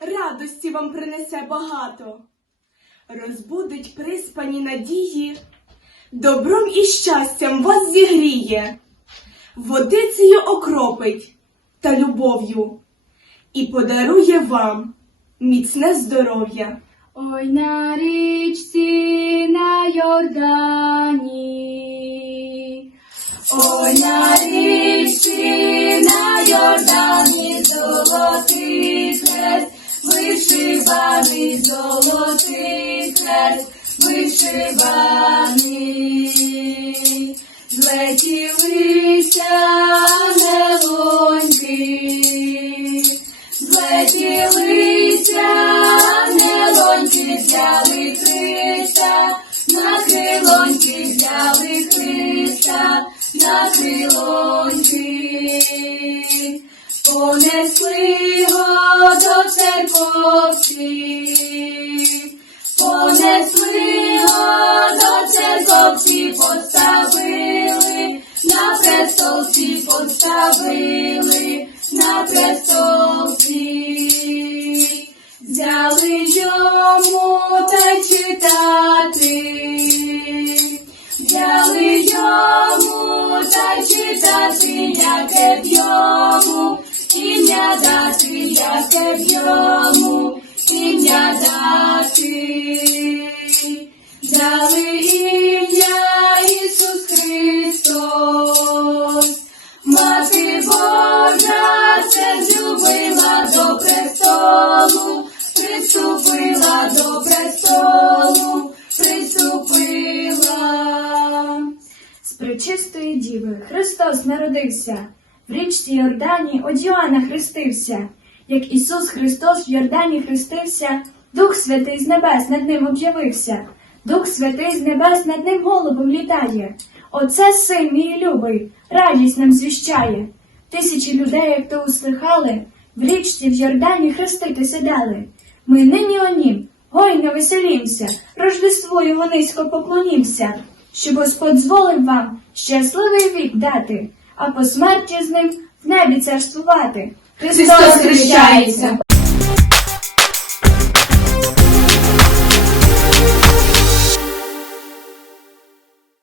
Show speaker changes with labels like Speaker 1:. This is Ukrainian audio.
Speaker 1: радості вам принесе багато, розбудить приспані надії, добром і щастям вас зігріє, водицею окропить та любов'ю. І подарує вам міцне здоров'я.
Speaker 2: Ой на річці на Йордані, ой на річці на Йордані, вишиваний золотий хрест, вишиваний, злетілися нелоньки, злетілися нелоньки, взяли на крилоньки взяли Христа, на крилоньки, понесли його до церковці, на престолці поставили, на престолці. Взяли йому та читати, взяли йому та читати, яке б йому ім'я дати, яке б йому ім'я дати. Дали
Speaker 3: пречистої діви Христос народився, в річці Йордані од Йоанна хрестився. Як Ісус Христос в Йордані хрестився, Дух Святий з небес над ним об'явився. Дух Святий з небес над ним голубом літає. Оце син мій любий, радість нам звіщає. Тисячі людей, як то услихали, в річці в Йордані хрестити сідали. Ми нині онім, гойно веселімся, Рождеству його низько поклонімся, щоб Господь зволив вам щасливий вік дати, а по смерті з ним в небі царствувати.
Speaker 1: Христос хрещається!